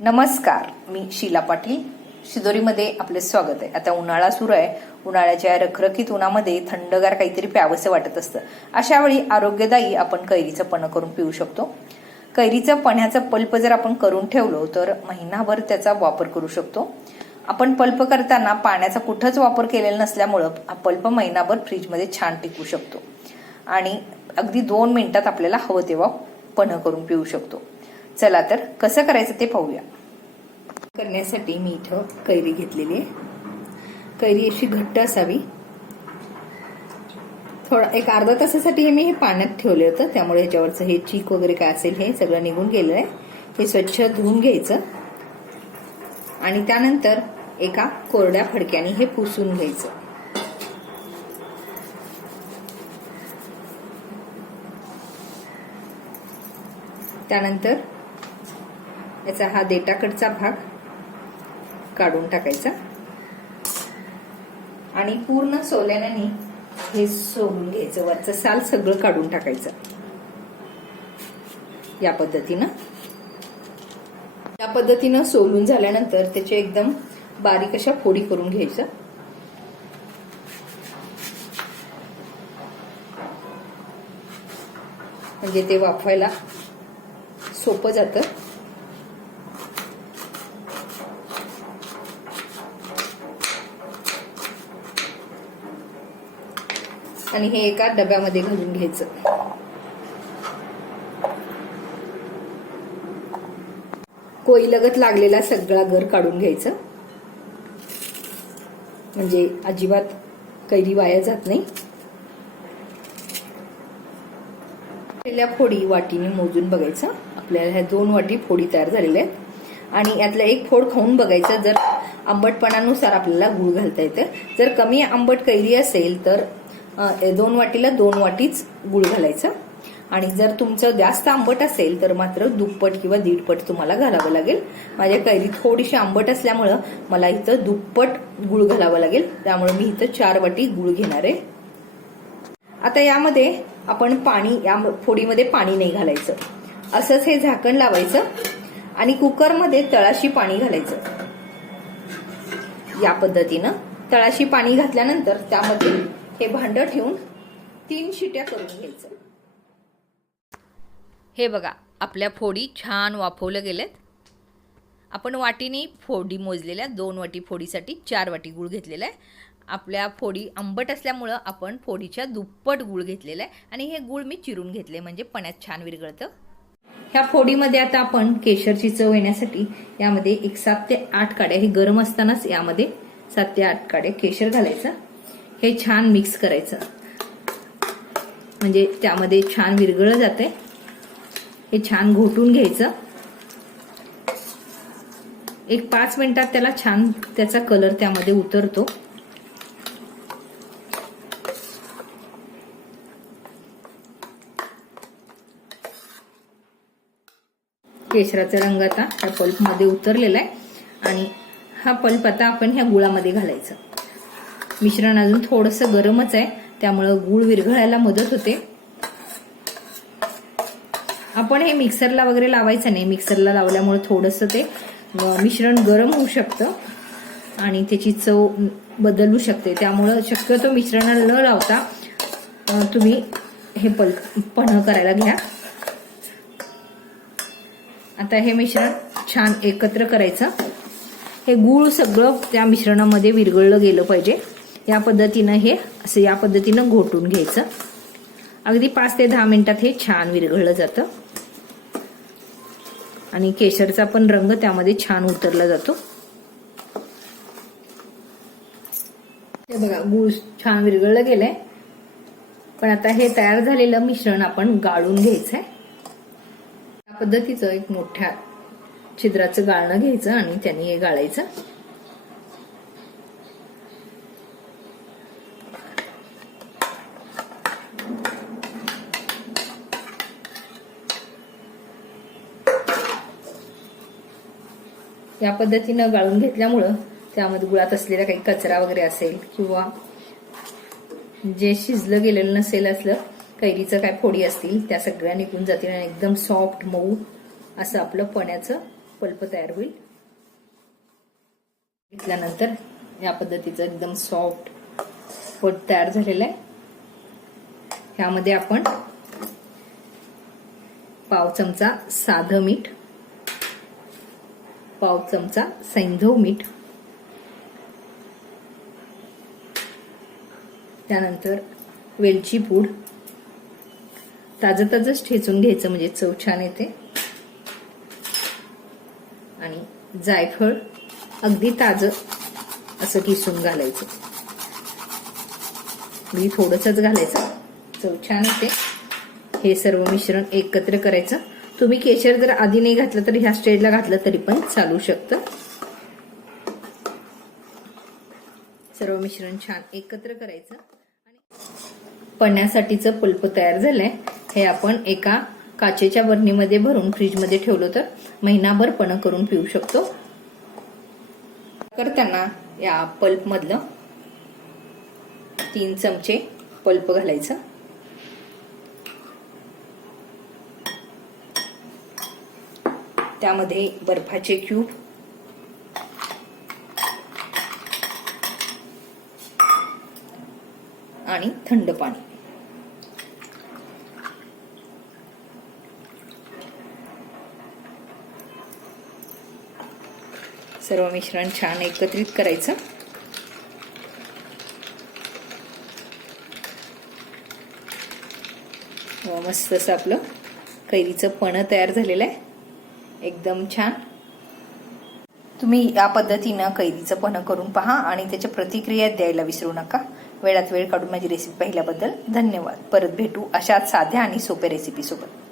नमस्कार मी शीला पाटील. शिदोरीमध्ये आपले स्वागत आहे. आता उन्हाळा सुरू आहे. उन्हाळ्याच्या रखरखीत उन्हामध्ये थंडगार काहीतरी प्यावंसं वाटत असतं. अशा वेळी आरोग्यदायी आपण कैरीचं पण करून पिऊ शकतो. कैरीचं पण्याचा पल्प जर आपण करून ठेवलो तर महिनाभर त्याचा वापर करू शकतो. आपण पल्प करताना पाण्याचा कुठंच वापर केलेला नसल्यामुळं हा पल्प महिनाभर फ्रीजमध्ये छान टिकू शकतो. आणि अगदी दोन मिनिटात आपल्याला हवं तेव्हा पन्ह करून पिऊ शकतो. चला तर कसं करायचं ते पाहूया. करण्यासाठी मी इथं कैरी घेतलेली आहे. कैरी अशी घट्ट असावी. थोडा एक अर्धा तासासाठी हे मी हे पाण्यात ठेवले होतं. त्यामुळे ह्याच्यावरचं हे चीक वगैरे काय असेल हे सगळं निघून गेलं आहे हे स्वच्छ धुवून घ्यायचं. आणि त्यानंतर एका कोरड्या फडक्याने हे पुसून घ्यायचं. त्यानंतर याचा हा देटाकडचा भाग काढून टाकायचा. आणि पूर्ण सोल्याने हे सोडून घ्यायचं. वरचं साल सगळं काढून टाकायचं. या पद्धतीनं. या पद्धतीनं सोलून झाल्यानंतर त्याचे एकदम बारीक अशा फोडी करून घ्यायचं. म्हणजे ते वाफवायला सोपं जातं. आणि हे एका डब्यामध्ये घालून घ्यायचं. कोईलगत लागलेला सगळा घर काढून घ्यायचं. म्हणजे अजिबात कैरी वाया जात नाही. आपल्याला फोडी वाटीने मोजून बघायचं. आपल्याला ह्या दोन वाटी फोडी तयार झालेल्या आहेत. आणि यातला एक फोड खाऊन बघायचं. जर आंबटपणानुसार आपल्याला गुळ घालता येतं. जर कमी आंबट कैरी असेल तर दोन वाटीला दोन वाटीच गुळ घालायचं. आणि जर तुमचं जास्त आंबट असेल तर मात्र दुप्पट किंवा दीडपट तुम्हाला घालावं लागेल. माझ्या कैरी थोडीशी आंबट असल्यामुळं मला इथं दुप्पट गुळ घालावं लागेल. त्यामुळे मी इथं चार वाटी गुळ घेणार आहे. आता यामध्ये आपण पाणी या फोडीमध्ये पाणी नाही घालायचं. असंच हे झाकण लावायचं आणि कुकरमध्ये तळाशी पाणी घालायचं. या पद्धतीनं तळाशी पाणी घातल्यानंतर त्यामध्ये हे भांड ठेवून तीन शिट्या करून घ्यायचं. हे बघा आपल्या फोडी छान वाफवल्या गेल्यात आपण वाटीने फोडी मोजलेल्या दोन वाटी फोडीसाठी चार वाटी गूळ घेतलेला आहे. आपल्या फोडी आंबट असल्यामुळं आपण फोडीच्या दुप्पट गूळ घेतलेला आहे. आणि हे गूळ मी चिरून घेतले म्हणजे पण्यात छान विरघळतं. ह्या फोडीमध्ये आता आपण केशरची चव येण्यासाठी यामध्ये एक सात ते आठ काड्या हे गरम असतानाच यामध्ये सात ते आठ काड्या केशर घालायचं. हे छान मिक्स करायचं. म्हणजे त्यामध्ये छान विरघळलं जाते हे छान घोटून घ्यायचं. एक पाच मिनिटात त्याला छान त्याचा कलर त्यामध्ये उतरतो. केशराचा रंग आता ह्या पल्पमध्ये उतरलेला आहे. आणि हा पल्प आता आपण ह्या गुळामध्ये घालायचा. मिश्रण अजून थोडंसं गरमच आहे त्यामुळं गुळ विरघळायला मदत होते. आपण हे मिक्सरला वगैरे लावायचं नाही मिक्सरला लावल्यामुळे थोडंसं ते मिश्रण गरम होऊ शकतं आणि त्याची चव बदलू शकते. त्यामुळं शक्यतो मिश्रणाला न लावता तुम्ही हे पल पण करायला घ्या. आता हे मिश्रण छान एकत्र करायचं. हे गूळ सगळं त्या मिश्रणामध्ये विरघळलं गेलं पाहिजे. या पद्धतीनं हे असं या पद्धतीनं घोटून घ्यायचं. अगदी पाच ते दहा मिनिटात हे छान विरघळलं जातं. आणि केशरचा पण रंग त्यामध्ये छान उतरला जातो. हे बघा गूळ छान विरघळलं गेलंय. पण आता हे तयार झालेलं मिश्रण आपण गाळून घ्यायचंय. या पद्धतीचं एक मोठ्या छिद्राचं गाळणं घ्यायचं आणि त्यांनी हे गाळायचं. या पद्धतीनं गाळून घेतल्यामुळं त्यामध्ये गुळात असलेला काही कचरा वगैरे असेल किंवा जे शिजलं गेलेलं नसेल असलं कैरीचं काय फोडी असतील त्या सगळ्या निघून जातील आणि एकदम सॉफ्ट मऊ असं आपलं पण्याचं पल्प तयार होईल. घेतल्यानंतर या पद्धतीचं एकदम सॉफ्ट पट तयार झालेलं आहे. ह्यामध्ये आपण पाव चमचा साधं मीठ पाव चमचा सैंधव मीठ. त्यानंतर वेलची पूड. ताजं ताजंच ठेचून घ्यायचं म्हणजे चव छान येते. आणि जायफळ अगदी ताजं असं किसून घालायचं. मी थोडंसंच घालायचं. चव छान येते. हे सर्व मिश्रण एकत्र करायचं. तुम्ही केशर जर आधी नाही घातलं तर ह्या स्टेजला घातलं तरी पण चालू शकतं. सर्व मिश्रण छान एकत्र करायचं. पण्यासाठीचं पल्प तयार झालंय. हे आपण एका काचेच्या बरणीमध्ये भरून फ्रीजमध्ये ठेवलं तर महिनाभर पण करून पिऊ शकतो. करताना या पल्प मधलं तीन चमचे पल्प घालायचं. त्यामध्ये बर्फाचे क्यूब. आणि थंड पाणी. सर्व मिश्रण छान एकत्रित करायचं. मस्त असं आपलं कैरीचं पणं तयार झालेलं आहे. एकदम छान. तुम्ही या पद्धतीनं कैरीचं पण करून पहा आणि त्याच्या प्रतिक्रिया द्यायला विसरू नका. वेळात वेळ काढून माझी रेसिपी पाहिल्याबद्दल धन्यवाद. परत भेटू अशाच साध्या आणि सोप्या रेसिपीसोबत